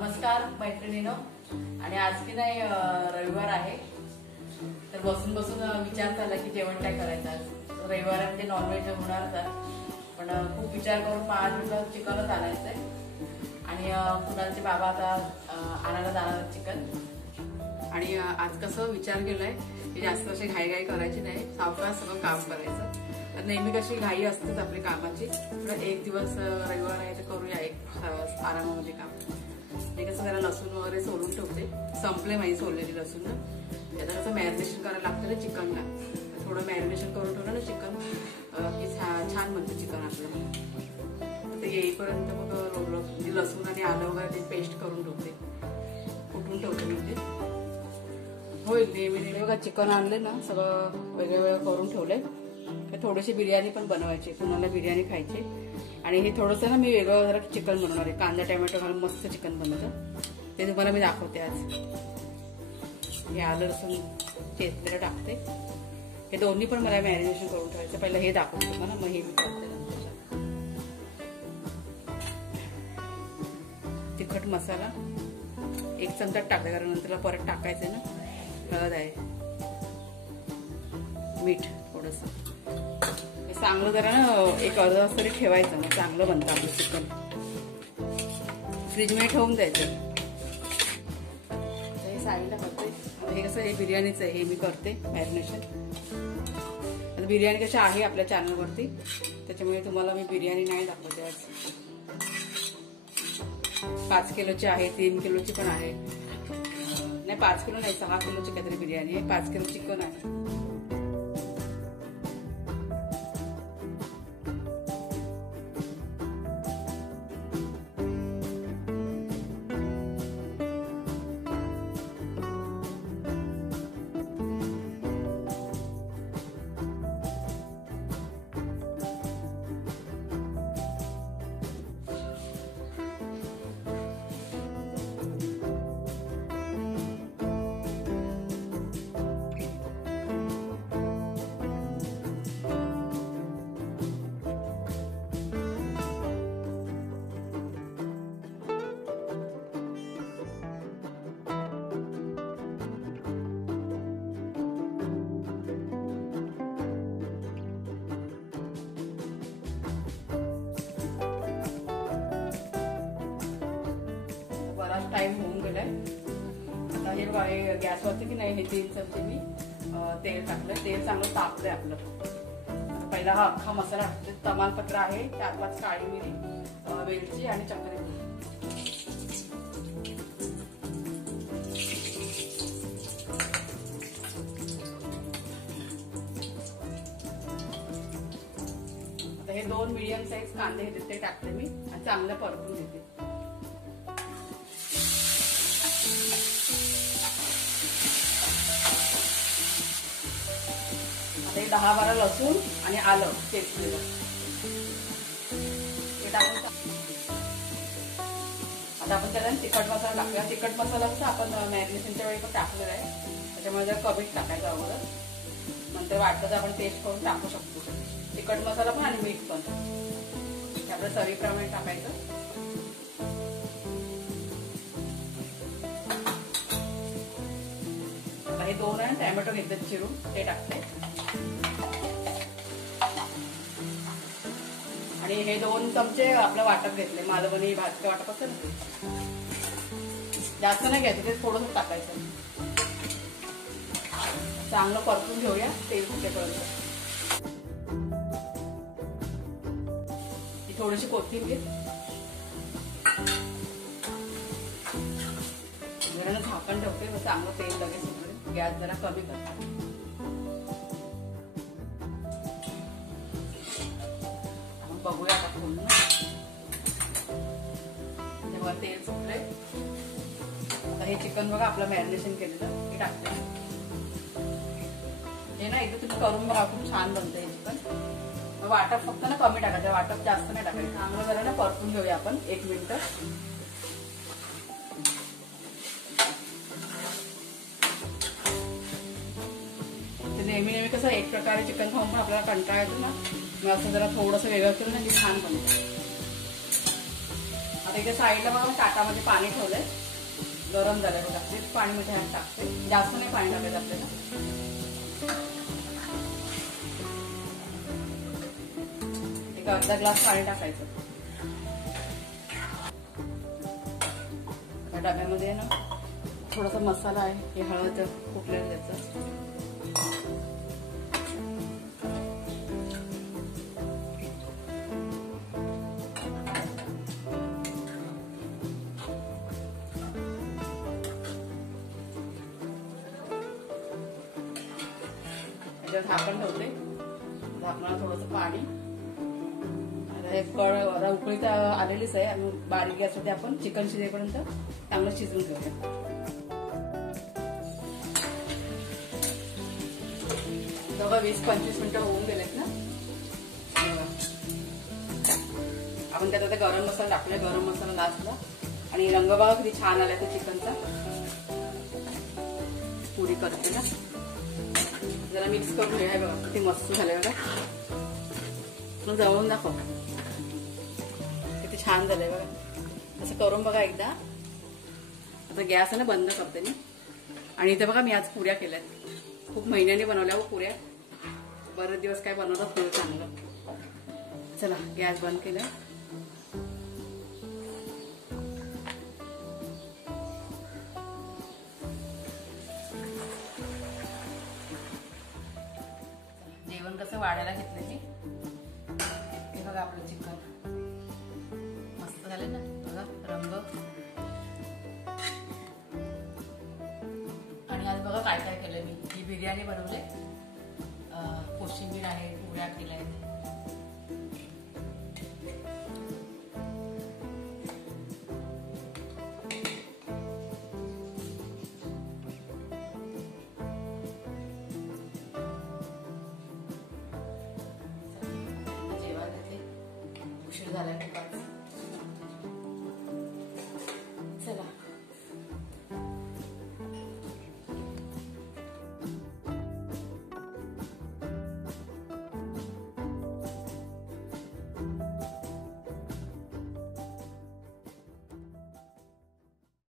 नमस्कार मैत्रिणींनो, आणि आज की नाही रविवार आहे, तर बसून बसून विचार झाला की जेवण काय करायचं आज. रविवार म्हणजे नॉनव्हेज होणार, पण खूप विचार करून आज म्हटलं चिकनच आणायचंय. आणि कुणालचे बाबा आता आणायला जाणार चिकन. आणि आज कसं विचार केलाय की जास्त अशी घाईघाई करायची नाही, सावकाश सगळं काम करायचं. तर नेहमी कशी घाई असतेच आपली कामाची, तर एक दिवस रविवार आहे तर करूया एक आरामामध्ये काम. हे कसं जरा लसूण वगैरे सोलून ठेवते, संपले माहिती सोललेली लसूण ना. त्याला कसं मॅरिनेशन करायला लागतं ना चिकनला, थोडं मॅरिनेशन करून ठेवलं ना चिकन की छान बनतं चिकन आपलं. ते येईपर्यंत मग लसूण आणि आलं वगैरे ते पेस्ट करून ठेवते, कुटून ठेवते. म्हणजे होईल नेहमी बघा चिकन आणले ना, सगळं वेगळं करून ठेवलंय. थोडीशी बिर्याणी पण बनवायची, कुणाला बिर्याणी खायची. आणि हे थोडंसं ना मी वेगळं जरा चिकन बनवणार आहे, कांदा टोमॅटो घालून मस्त चिकन बनवतं, ते तुम्हाला मी दाखवते आज. हे आलं लसूण चेचलेलं टाकते. हे दोन्ही पण मला मॅरिनेशन करून ठेवायचं. पहिलं हे दाखवते तुम्हाला, मग हे मी करते नंतर. तिखट मसाला 1 चमचा टाकते, कारण नंतर परत टाकायचं ना. हळद आहे, मीठ थोडंसं. चांगलं जरा ना एक अर्धा तास तरी ठेवायचं, मग चांगलं बनतं आपलं चिकन. फ्रीजमध्ये ठेवून द्यायचं. हे साईडला करते. हे कसं हे बिर्याणीचं आहे, हे मी करते मॅरिनेशन. आता बिर्याणी कशी आहे आपल्या चॅनलवरती, त्याच्यामुळे तुम्हाला मी बिर्याणी नाही दाखवते आज. 5 किलोची आहे, 3 किलोची पण आहे. नाही 5 किलो नाही, 6 किलोची काहीतरी बिर्याणी आहे. 5 किलो चिकन आहे. टाइम होऊन गेलाय. आता हे बघा, हे गॅसवरती की नाही, हे 3 चमचे मी तेल टाकलंय. तेल चांगलं तापलंय आपलं. पहिला हा अख्खा मसाला टाकते. तमालपत्र आहे, 4-5 काळी मिरी, वेलची आणि चक्री. आता हे 2 मीडियम साईज कांदे घेते, ते टाकते मी आणि चांगलं परतून घेते. आता 10-12 लसूण आणि आलं चेचलेलं हे टाकून. आता आपण त्याला तिखट मसाला टाकूया. तिखट मसाला कसं आपण मॅरिनेशनच्या वेळी पण टाकलेला आहे, त्याच्यामुळे जर कमीच टाकायचं अगोदर. नंतर वाटलं तर आपण टेस्ट करून टाकू शकतो. तिखट मसाला पण आणि मीठ पण हे आपल्या चवीप्रमाणे टाकायचं. हे 2 टोमॅटो घेतले चिरून, ते टाकते. आणि हे 2 चमचे आपलं वाटप घेतले, मालवणी भाजके वाटप असतं ना, जास्त नाही घ्यायचं, ते थोडंसं टाकायचं. चांगलं परतून घेऊया तेल सुटेपर्यंत. थोडीशी कोथिंबीर, जरा झाकण ठेवते, मग चांगलं तेल लगेच सुटेल. गॅस जरा कमी करते. बघूया आता खोलून. तेव्हा तेल सुटलंय. आता हे चिकन बघा आपलं मॅरिनेशन केलेलं हे टाकते. हे ना एकदा तुम्ही करून बघा, खूप छान बनतं हे चिकन. वाटप फक्त ना कमी टाकायचं, वाटप जास्त नाही टाकायचं. चांगलं जरा ना परतून घेऊया आपण 1 मिनिट. नेहमी कसं एक प्रकारे चिकन खाऊन पण आपल्याला कंटाळा येतो ना, मग असं जरा थोडंसं वेगळं केलं ना की छान बनतं. आता इथे साईडला बघा ताटामध्ये पाणी ठेवलंय, गरम झालंय बघा. तेच पाणी मध्ये टाकते, जास्त नाही पाणी टाकायचं आपल्याला. एक अर्धा ग्लास पाणी टाकायचं. डब्यामध्ये ना थोडासा मसाला आहे, हे हळद कुठल्याला द्यायचं. झाकण ठेवते, झाकणाला थोडंसं पाणी. उकळीत आलेलीच आहे आणि बारीक गॅसवरती आपण चिकन शिजेपर्यंत चांगलं शिजवून घेऊया. बघा 20-25 मिनिटं होऊन गेलेत ना. आपण त्यात आता गरम मसाला टाकलाय, गरम मसाला लास्टला. आणि रंग बघा किती छान आलाय तो चिकनचा. पुरी करते ना, जरा मिक्स करून घ्या. बघा किती मस्त झालंय बघा. मग जवळून दाखव किती छान झालंय बघा. असं करून बघा एकदा. आता गॅस आहे ना बंद करते मी. आणि इथे बघा मी आज पुऱ्या केल्यात, खूप महिन्याने बनवल्या हो पुऱ्या. बरेच दिवस काय बनवतात पुढे चांगलं. चला गॅस बंद केलं. जेवण कसं वाढायला घेतलं की हे बघा आपलं चिकन मस्त झाले ना. बघा रंग. आणि आज बघा काय काय केलं मी. ही बिर्याणी बनवले, कोशिंबीर आहे, पोळ्या केल्या आहेत. जेवण घेतले, उशीर झाला.